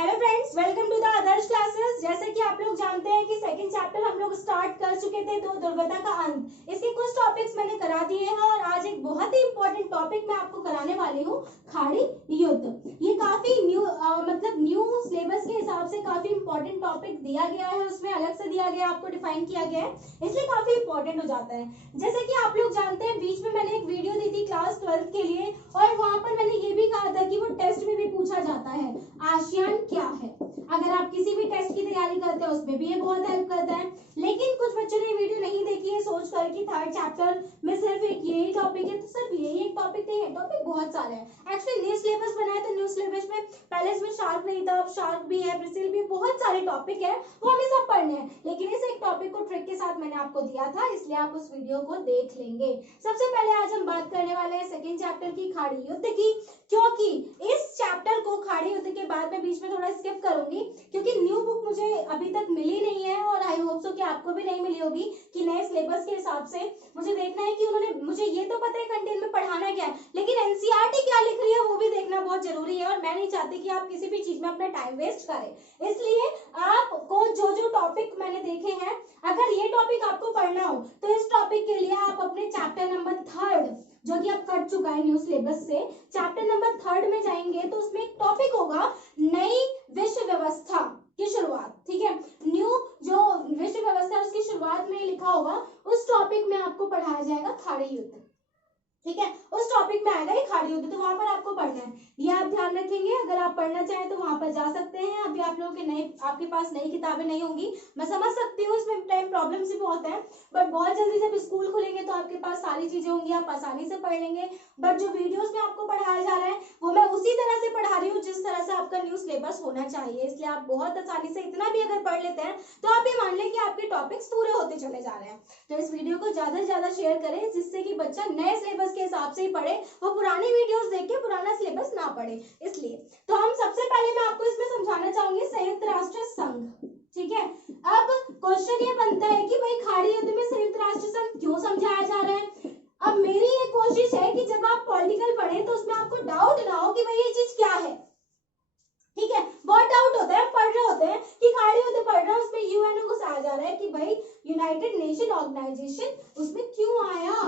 Hello friends, welcome to the Adarsh classes. जैसे कि आप लोग जानते हैं कि सेकंड चैप्टर हम लोग स्टार्ट कर चुके थे, तो दुर्व्यता का अंत। इसके कुछ टॉपिक्स मैंने करा दिए हैं और आज एक बहुत ही इंपॉर्टेंट टॉपिक मैं आपको कराने वाली हूँ, खाड़ी युद्ध। ये काफी न्यू सिलेबस के हिसाब से काफी इंपॉर्टेंट टॉपिक दिया गया है, उसमें अलग से दिया गया, आपको डिफाइन किया गया है, इसलिए काफी इंपॉर्टेंट हो जाता है। जैसे कि आप लोग जानते हैं, बीच में मैंने एक वीडियो दी थी क्लास 12 के लिए और वहां पर मैंने ये भी कहा था कि वो टेस्ट में भी पूछा जाता है, आशियान क्या है। अगर आप किसी भी टेस्ट की तैयारी करते हैं उसमें भी ये बहुत हेल्प करता है। लेकिन कुछ बच्चों ने वीडियो नहीं देखी है, सोच कर कि थर्ड चैप्टर में सिर्फ एक यही टॉपिक है, तो सिर्फ यही एक टॉपिक नहीं है, टॉपिक बहुत सारे हैं। एक्चुअली न्यू सिलेबस बनाया तो न्यू सिलेबस में पहले इसमें शार्क नहीं था, अब शार्क भी है, ब्रिसिल भी, बहुत सारे टॉपिक है, वो हमें सब पढ़ने हैं। लेकिन इस एक टॉपिक को ट्रिक के साथ मैंने आपको दिया था, इसलिए आप उस वीडियो को देख लेंगे। सबसे पहले आज हम बात करने वाले हैं सेकेंड चैप्टर की, खाड़ी युद्ध की, क्योंकि इस चैप्टर को खाड़ी युद्ध के बाद में बीच में थोड़ा स्किप करूंगी, क्योंकि न्यू बुक मुझे अभी तक मिली नहीं है और आई होप सो कि आपको भी नहीं मिली होगी कि नए सिलेबस के हिसाब से मुझे देखना है कि उन्होंने, मुझे ये तो पता है कंटेंट में पढ़ाना क्या है, लेकिन एनसीईआरटी क्या लिख रही है वो भी देखना बहुत जरूरी है। और मैं नहीं चाहती कि आप किसी भी चीज में अपना टाइम वेस्ट करें, इसलिए आपको जो जो टॉपिक मैंने देखे हैं, अगर ये टॉपिक आपको पढ़ना हो तो इस टॉपिक के लिए आप अपने चैप्टर नंबर 3 जो कि अब कट चुका है न्यू सिलेबस से, चैप्टर नंबर 3 में जाएंगे तो उसमें एक टॉपिक होगा नई विश्व व्यवस्था की शुरुआत। ठीक है, न्यू जो विश्व व्यवस्था उसकी शुरुआत में लिखा होगा, उस टॉपिक में आपको पढ़ाया जाएगा खाड़ी युद्ध। ठीक है, उस टॉपिक में आएगा ये खाड़ी युद्ध, तो वहां पर आपको पढ़ना है, ये आप ध्यान रखेंगे। अगर आप पढ़ना चाहें तो वहां पर जा सकते हैं। अभी आप लोगों के नए, आपके पास नई किताबें नहीं होंगी, मैं समझ सकती हूँ, इसमें टाइम प्रॉब्लम भी बहुत है, बट बहुत जल्दी जब स्कूल खुलेंगे तो आपके पास सारी चीजें होंगी, आप आसानी से पढ़ लेंगे। बट जो वीडियोस में आपको पढ़ाया जा रहा है वो मैं उसी तरह से पढ़ा रही हूँ जिस तरह से आपका न्यू सिलेबस होना चाहिए, इसलिए आप बहुत आसानी से इतना भी अगर पढ़ लेते हैं तो आप ये मान लें कि आपके टॉपिक्स पूरे होते चले जा रहे हैं। तो इस वीडियो को ज्यादा से ज्यादा शेयर करें, जिससे कि बच्चा नए सिलेबस के हिसाब से ही पढ़े, वो पुरानी वीडियोस देख के पुराना सिलेबस ना पढ़े। इसलिए तो हम सबसे पहले मैं आपको इसमें समझाना चाहूंगी संयुक्त राष्ट्र संघ। ठीक है, अब क्वेश्चन ये बनता है कि भाई खाड़ी युद्ध में संयुक्त राष्ट्र संघ क्यों समझाया जा रहा है। अब मेरी ये कोशिश है कि जब आप पॉलिटिकल पढ़े तो उसमें आपको डाउट ना हो कि भाई ये चीज क्या है। ठीक है, बहुत डाउट होता है, पढ़ रहे होते हैं कि खाड़ी युद्ध पढ़ रहा है, उसमें यूएनओ को घुसाया जा रहा है कि भाई यूनाइटेड नेशन ऑर्गेनाइजेशन उसमें क्यों आया,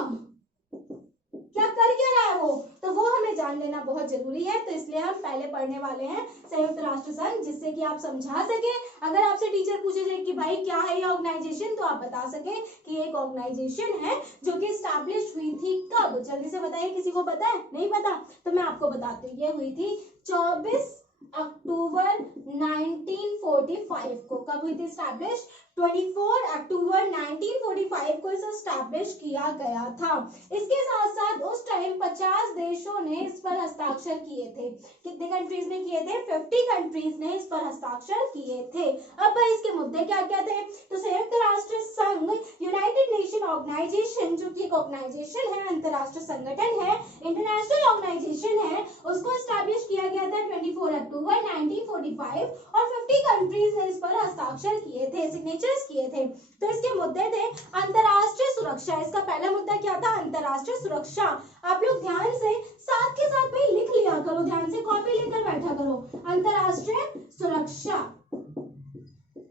क्या कर क्या रहा है वो, तो वो हमें जान लेना बहुत जरूरी है। तो इसलिए हम पहले पढ़ने वाले हैं संयुक्त राष्ट्र संघ, जिससे कि आप समझा सके। अगर आपसे टीचर पूछे जाए कि भाई क्या है ये ऑर्गेनाइजेशन, तो आप बता सके कि एक ऑर्गेनाइजेशन है जो कि स्टैब्लिश हुई थी कब। जल्दी से बताइए, किसी को पता है? नहीं पता तो मैं आपको बताती हूँ, ये हुई थी 24 अक्टूबर 1945 को। कब हुई थी स्टैब्लिश? 24 अक्टूबर 1945 को इसे स्टैब्लिश किया गया था। इसके साथ साथ उस टाइम 50 देशों ने इस पर हस्ताक्षर किए थे। कितने कंट्रीज ने किए थे? 50 कंट्रीज ने इस पर हस्ताक्षर किए थे। अब भाई इसके मुद्दे क्या क्या थे? तो संयुक्त राष्ट्र संघ यूनाइटेड नेशन ऑर्गेनाइजेशन, जो कि एक ऑर्गेनाइजेशन है, अंतरराष्ट्रीय संगठन है, इंटरनेशनल ऑर्गेनाइजेशन है, उसको स्टैब्लिश किया गया था 24 अक्टूबर 1945 और 50 कंट्रीज ने इस पर हस्ताक्षर किए थे, सिग्नेचर्स किए थे। तो इसके मुद्दे थे अंतरराष्ट्रीय सुरक्षा। इसका पहला मुद्दा क्या था? अंतरराष्ट्रीय सुरक्षा। आप लोग ध्यान से साथ के साथ भाई लिख लिया करो, ध्यान से कॉपी लेकर बैठा करो। अंतरराष्ट्रीय सुरक्षा,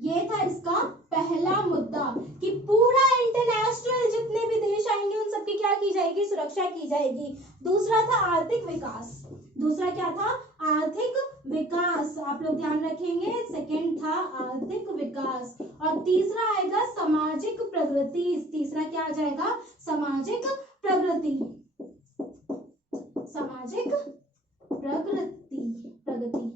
ये था इसका पहला मुद्दा कि पूरा इंटरनेशनल जितने भी देश आएंगे उन सबकी क्या की जाएगी? सुरक्षा की जाएगी। दूसरा था आर्थिक विकास। दूसरा क्या था? आर्थिक विकास, आप लोग ध्यान रखेंगे। सेकंड था आर्थिक विकास और तीसरा आएगा सामाजिक प्रगति। तीसरा क्या आ जाएगा? सामाजिक प्रगति, सामाजिक प्रगति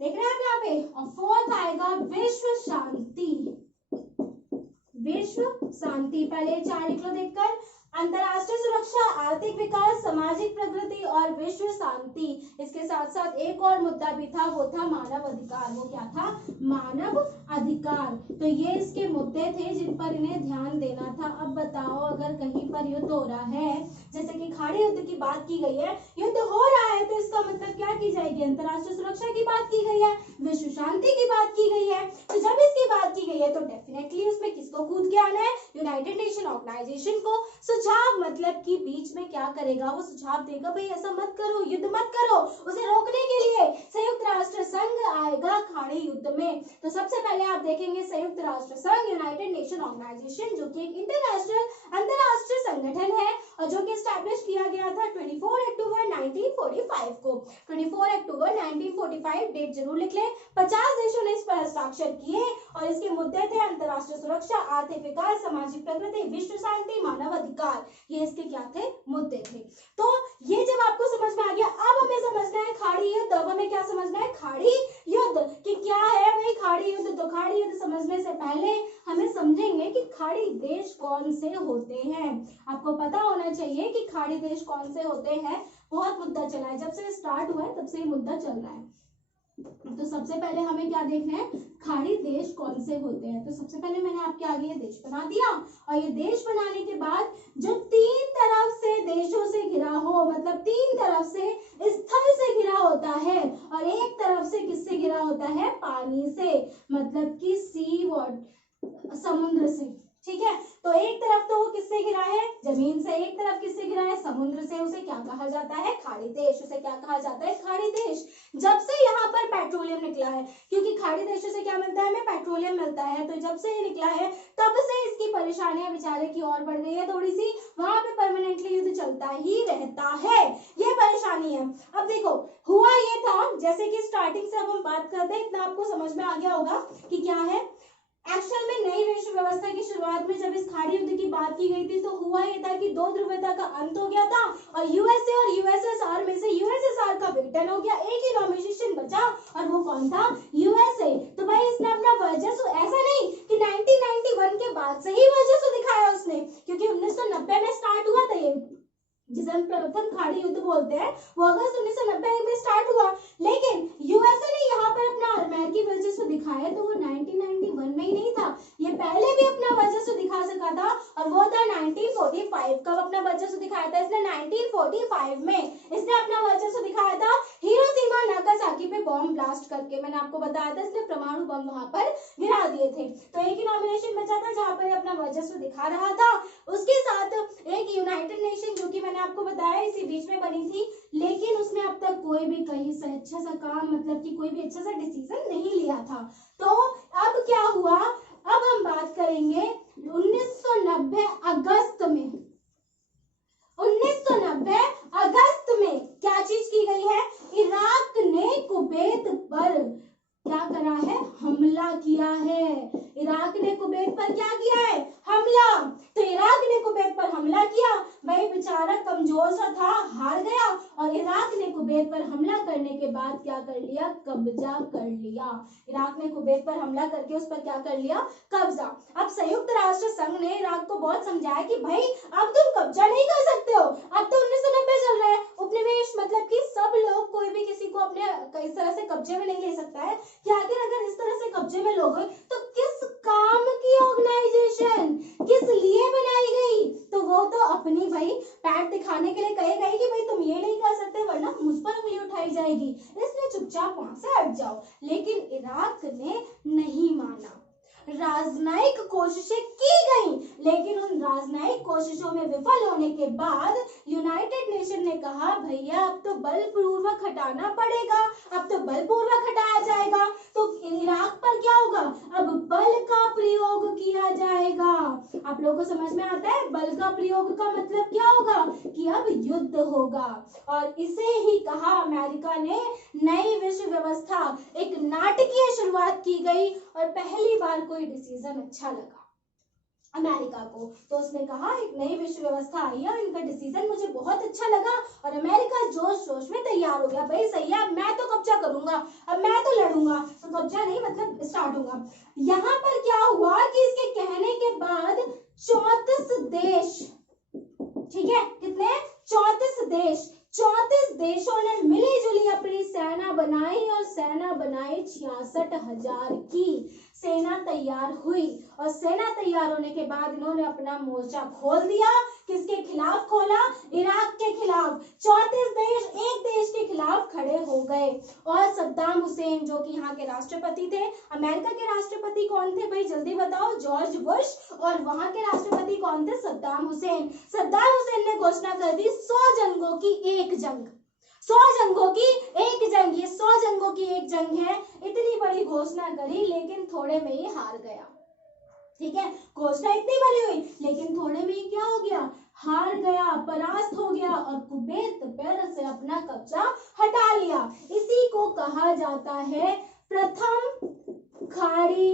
देख रहे हैं आप यहाँ पे। और फोर्थ आएगा विश्व शांति। विश्व शांति, पहले 4 लिख लो देखकर। अंतरराष्ट्रीय सुरक्षा, आर्थिक विकास, सामाजिक प्रगति और विश्व शांति। इसके साथ साथ एक और मुद्दा भी था, वो था मानव अधिकार। वो क्या था? मानव अधिकार। तो ये इसके मुद्दे थे जिन पर इन्हें ध्यान देना था। अब बताओ, अगर कहीं पर युद्ध हो रहा है, जैसे कि खाड़ी युद्ध की बात की गई है, युद्ध हो रहा है, तो इसका मतलब क्या की जाएगी? अंतरराष्ट्रीय सुरक्षा की बात की गई है, विश्व शांति की बात की गई है। तो जब इसकी बात की गई है तो डेफिनेटली उसमें किसको कूद के आना है? यूनाइटेड नेशन ऑर्गेनाइजेशन को। सुझाव मतलब कि बीच में क्या करेगा? वो सुझाव देगा, भाई ऐसा मत करो, युद्ध मत करो। उसे रोकने के लिए संयुक्त राष्ट्र संघ आएगा। खाड़ी युद्ध में? तो सबसे पहले आप देखेंगे संयुक्त राष्ट्र संघ, यूनाइटेड नेशन ऑर्गेनाइजेशन, जो कि एक अंतरराष्ट्रीय संगठन है और जो कि स्टैब्लिश किया गया था 24 अक्टूबर 1945 को। 24 अक्टूबर 1945 डेट जरूर लिख लें। 50 देशों ने इस पर हस्ताक्षर किए और इसके मुद्दे थे अंतरराष्ट्रीय सुरक्षा, आर्थिक विकास, सामाजिक प्रगति, विश्व शांति, मानव अधिकार। ये इसके क्या थे? मुद्दे थे। तो ये जब आपको समझ में आ गया, अब हमें समझना है खाड़ी युद्ध। अब हमें क्या समझना है? खाड़ी युद्ध कि क्या है भाई खाड़ी युद्ध। तो खाड़ी युद्ध समझने से पहले हमें समझेंगे कि खाड़ी देश कौन से होते हैं। आपको पता होना चाहिए कि खाड़ी देश कौन से होते हैं। बहुत मुद्दा चला है, जब से स्टार्ट हुआ है तब से ये मुद्दा चल रहा है। तो सबसे पहले हमें क्या देखना है? खाड़ी देश कौन से होते हैं। तो सबसे पहले मैंने आपके आगे ये देश बना दिया और ये देश बनाने के बाद जो तीन तरफ से देशों से घिरा हो, मतलब तीन तरफ से स्थल से घिरा होता है और एक तरफ से किससे घिरा होता है? पानी से, मतलब कि सी वाटर, समुद्र से। ठीक है, तो एक तरफ तो वो किससे घिरा है? जमीन से। एक तरफ किससे घिरा है? समुद्र से। उसे क्या कहा जाता है? खाड़ी देश। उसे क्या कहा जाता है? खाड़ी देश। जब से यहाँ पर पेट्रोलियम निकला है, क्योंकि खाड़ी देशों से क्या मिलता है? हमें पेट्रोलियम मिलता है, तो जब से ये निकला है तब से इसकी परेशानियां बेचारे की और बढ़ गई है थोड़ी सी। वहां पे परमानेंटली युद्ध चलता ही रहता है, ये परेशानी है। अब देखो हुआ ये था, जैसे कि स्टार्टिंग से अब हम बात करते हैं, इतना आपको समझ में आ गया होगा कि क्या है। एक्चुअल में नई विश्व व्यवस्था की शुरुआत में जब इस खाड़ी युद्ध की बात की गई थी तो हुआ ये था कि दो ध्रुवता का अंत हो गया था और यूएसए और यूएसएसआर में से यूएसएसआर का विघटन हो गया। एक ही डोमिनेशन बचा और वो कौन था? यूएसए। तो भाई इसने अपना वर्चस्व, ऐसा नहीं कि 1991 के बाद से ही वर्चस्व दिखाया उसने, क्योंकि 1990 में स्टार्ट हुआ था ये, जिसे हम प्रथम खाड़ी युद्ध बोलते हैं, वो अगस्त 1990 में स्टार्ट हुआ। लेकिन यूएसए ने यहाँ पर अपना अमेरिकी वर्चस्व दिखाया तो वो 1991 में ही नहीं था, ये पहले भी अपना वर्चस्व दिखा सका था और वो था 1945। कब अपना वर्चस्व दिखाया था इसने? 1945 में इसने अपना वर्चस्व दिखाया था हिरोशिमा नागासाकी पे बॉम्ब ब्लास्ट करके। मैंने आपको बताया था इसने परमाणु बम वहां पर गिरा दिए थे। तो एक ही नॉमिनेशन बचा था जहां पर अपना वर्चस्व दिखा रहा था। उसके साथ एक यूनाइटेड नेशन, जो कि मैंने आपको बताया इसी बीच में बनी थी, लेकिन उसने अब तक कोई भी कहीं से अच्छा सा काम, मतलब कि कोई भी अच्छा सा डिसीजन नहीं लिया था। तो अब क्या हुआ? अब हम बात करेंगे 1990 अगस्त में। 1990 अगस्त में क्या चीज की गई है? इराक ने कुवैत पर क्या करा है? हमला किया है। इराक ने कुवैत पर क्या किया है? हमला। तो इराक ने कुवैत पर हमला किया, भाई बेचारा कमजोर सा था, हार गया और इराक ने कुवैत पर हमला करने के बाद क्या कर लिया? कब्जा कर लिया। इराक ने कुवैत पर हमला करके उस पर क्या कर लिया? कब्जा। अब संयुक्त राष्ट्र संघ ने इराक को बहुत समझाया कि भाई अब तुम कब्जा नहीं कर सकते हो, अब तो 1990 चल रहा है, उपनिवेश मतलब कि सब लोग, कोई भी किसी को अपने इस तरह से कब्जे में नहीं ले सकता है कि आखिर अगर इस तरह से कब्जे में लोगे तो किस काम की ऑर्गेनाइजेशन किस लिए बनाई गई? तो वो तो अपनी भाई पैट दिखाने के लिए कहेगा कि भाई तुम ये नहीं कर सकते वरना मुझ पर उंगली उठाई जाएगी, इसलिए चुपचाप वहां से हट जाओ। लेकिन इराक ने नहीं माना। राजनयिक कोशिशें की गई, लेकिन उन राजनयिक कोशिशों में विफल होने के बाद यूनाइटेड नेशन ने कहा भैया अब तो बलपूर्वक हटाना पड़ेगा, अब तो बलपूर्वक हटाया जाएगा। तो इराक पर क्या होगा? अब बल का प्रयोग किया जाएगा। आप लोगों को समझ में आता है? बल का प्रयोग का मतलब क्या होगा? कि अब युद्ध होगा। और इसे ही कहा अमेरिका ने नई विश्व व्यवस्था, एक नाटकीय शुरुआत की गई और पहली बार कोई डिसीजन अच्छा लगा अमेरिका को, तो उसने कहा एक नई विश्व व्यवस्था आई है और इनका डिसीजन मुझे बहुत अच्छा लगा और अमेरिका जोश जोश में तैयार हो गया, भाई सही है मैं तो कब्जा करूंगा, अब मैं तो लड़ूंगा। तो कब्जा नहीं मतलब स्टार्ट होगा। यहाँ पर क्या हुआ कि इसके कहने के बाद 34 देश, ठीक है कितने? 34 देशों ने मिली जुली अपनी सेना बनाई और सेना बनाई 66,000 की सेना तैयार हुई। और सेना तैयार होने के बाद इन्होंने अपना मोर्चा खोल दिया। किसके खिलाफ खोला? इराक के खिलाफ। 34 देश एक देश के खिलाफ खड़े हो गए और सद्दाम हुसैन जो कि यहाँ के राष्ट्रपति थे, अमेरिका के राष्ट्रपति कौन थे भाई जल्दी बताओ? George Bush. और वहां के राष्ट्रपति कौन थे? सद्दाम हुसैन। सद्दाम हुसैन ने घोषणा कर दी 100 जंगों की एक जंग। 100 जंगों की एक जंग, ये 100 जंगों की एक जंग है। इतनी बड़ी घोषणा करी लेकिन थोड़े में ही हार गया। ठीक है, घोषणा इतनी बड़ी हुई लेकिन थोड़े में ही क्या हो गया, हार गया, परास्त हो गया और कुबेत पेड़ से अपना कब्जा हटा लिया। इसी को कहा जाता है प्रथम खाड़ी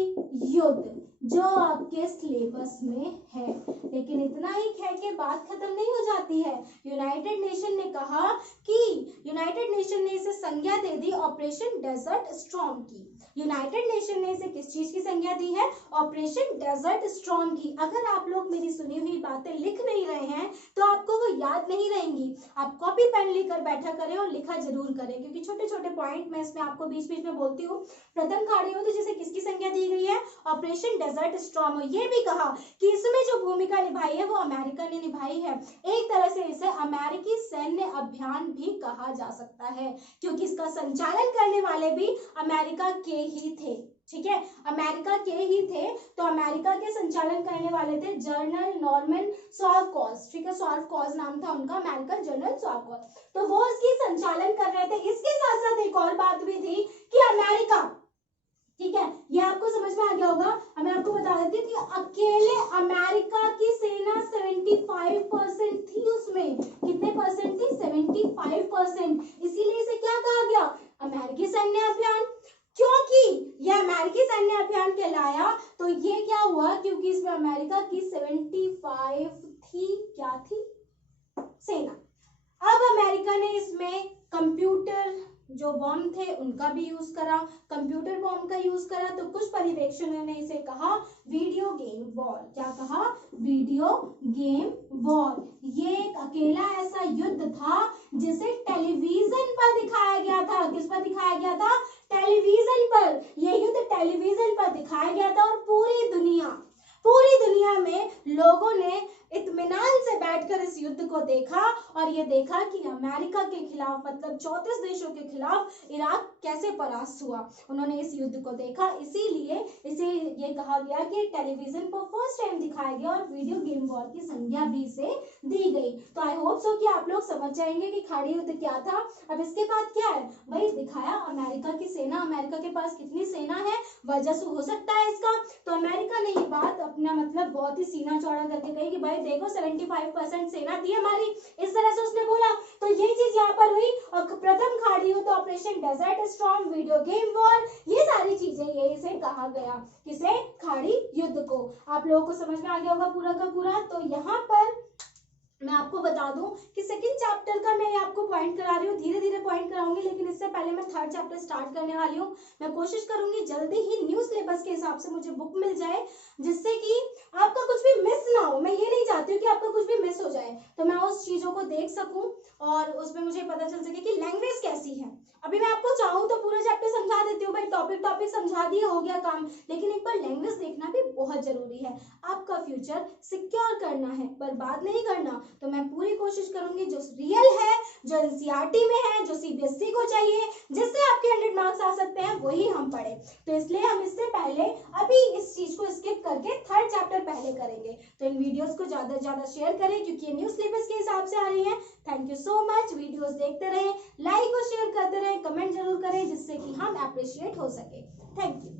युद्ध, जो आपके सिलेबस में है। लेकिन इतना ही कह के बात खत्म नहीं हो जाती है। यूनाइटेड नेशन ने कहा कि यूनाइटेड नेशन ने इसे संज्ञा दे दी ऑपरेशन डेजर्ट स्टॉर्म की। यूनाइटेड नेशन ने इसे किस चीज की संज्ञा दी है, ऑपरेशन डेजर्ट स्टॉर्म की। अगर आप लोग मेरी सुनी हुई बातें लिख नहीं रहे हैं तो आपको वो याद नहीं रहेंगी। आप कॉपी पेन लेकर बैठा करें और लिखा जरूर करें, क्योंकि छोटे छोटे पॉइंट मैं इसमें आपको बीच बीच में बोलती हूँ। प्रथम खाड़ी युद्ध जिसे किसकी संज्ञा दी गई है, ऑपरेशन डेजर्ट स्टॉर्म। ये भी कहा कि इसमें जो भूमिका निभाई है वो अमेरिका ने निभाई है। एक तरह से इसे अमेरिकी सैन्य अभियान भी कहा जा सकता है, क्योंकि इसका संचालन करने वाले भी अमेरिका के ही थे। ठीक है, अमेरिका के ही थे। तो अमेरिका के संचालन करने वाले थे जनरल नॉर्मन सॉर्कोस। ठीक है, सॉर्कोस नाम था उनका, अमेरिकन जनरल सॉर्कोस। तो वो इसकी संचालन कर रहे थे। इसके साथ साथ एक और बात भी थी कि अमेरिका, ठीक है, ये आपको समझ में आ गया होगा। अब मैं आपको बता देती हूँ कि अकेले अमेरिका की सेना 75% थी। उसमें कितने परसेंट थी, 75%। इसीलिए इसे क्या कहा गया, अमेरिकी सैन्य अभियान। क्योंकि यह अमेरिकी सैन्य अभियान कहलाया तो ये क्या हुआ, क्योंकि इसमें अमेरिका की 75 थी, क्या थी, सेना। अब अमेरिका ने इसमें कंप्यूटर जो बॉम्ब थे उनका भी यूज करा, कंप्यूटर बॉम्ब का यूज करा। तो कुछ पर्यवेक्षकों ने इसे कहा वीडियो गेम वॉर। क्या कहा, वीडियो गेम वॉर। ये एक अकेला ऐसा युद्ध था जिसे टेलीविजन पर दिखाया गया था। किस पर दिखाया गया था, टेलीविजन पर। यह युद्ध टेलीविजन पर दिखाया गया था और पूरी दुनिया में लोगों ने इत्मीनान से बैठकर इस युद्ध को देखा और ये देखा कि अमेरिका के खिलाफ, मतलब 34 देशों के खिलाफ इराक कैसे परास्त हुआ। उन्होंने इस युद्ध को देखा, इसीलिए इसे ये कहा गया कि टेलीविजन पर फर्स्ट टाइम दिखाया गया और वीडियो गेम वॉर की संज्ञा भी इसे दी गई। तो आई होप सो कि आप लोग समझ जाएंगे कि खाड़ी युद्ध क्या था। अब इसके बाद क्या है भाई, दिखाया अमेरिका की सेना, अमेरिका के पास कितनी सेना है, वजह हो सकता है इसका। तो अमेरिका ने ये बात अपना मतलब बहुत ही सीना चौड़ा करके कही कि भाई देखो 75% सेना थी हमारी, इस तरह से उसने बोला। तो ये चीज यहाँ पर हुई। और प्रथम खाड़ी युद्ध, operation desert storm, video game war, ये सारी चीजें ये इसे कहा गया, किसे, खाड़ी युद्ध को। आप लोगों को समझ में आ गया होगा पूरा का पूरा। तो यहाँ पर मैं आपको बता दूं कि सेकंड चैप्टर का मैं आपको पॉइंट करा रही हूँ, धीरे धीरे पॉइंट कराऊंगी, लेकिन इससे पहले मैं थर्ड चैप्टर स्टार्ट करने वाली हूँ। मैं कोशिश करूंगी जल्दी ही न्यू सिलेबस के हिसाब से मुझे बुक मिल जाए, जिससे कि आपका कुछ भी मिस ना हो। मैं ये नहीं चाहती हूँ कि आपका कुछ भी मिस हो जाए, तो मैं उस चीजों को देख सकूं और उसमें मुझे पता चल सके कि लैंग्वेज कैसी है। अभी मैं आपको चाहूँ तो पूरा चैप्टर समझा देती हूँ भाई, टॉपिक समझा दिए, हो गया काम, लेकिन एक बार लैंग्वेज देखना भी बहुत जरूरी है। आपका फ्यूचर सिक्योर करना है, बर्बाद नहीं करना। तो मैं पूरी कोशिश करूंगी जो रियल है, जो एनसीईआरटी में है, जो सीबीएसई को चाहिए, जिससे आपके 100 मार्क्स आ सकते हैं, वही हम पढ़े। तो इसलिए हम इससे पहले अभी इस चीज को स्किप करके थर्ड चैप्टर पहले करेंगे। तो इन वीडियोस को ज्यादा से ज्यादा शेयर करें, क्योंकि ये न्यू सिलेबस के हिसाब से आ रही है। Thank you so much. Videos देखते रहें, लाइक और शेयर करते रहें, कमेंट जरूर करें, जिससे कि हम अप्रिशिएट हो सके। Thank you.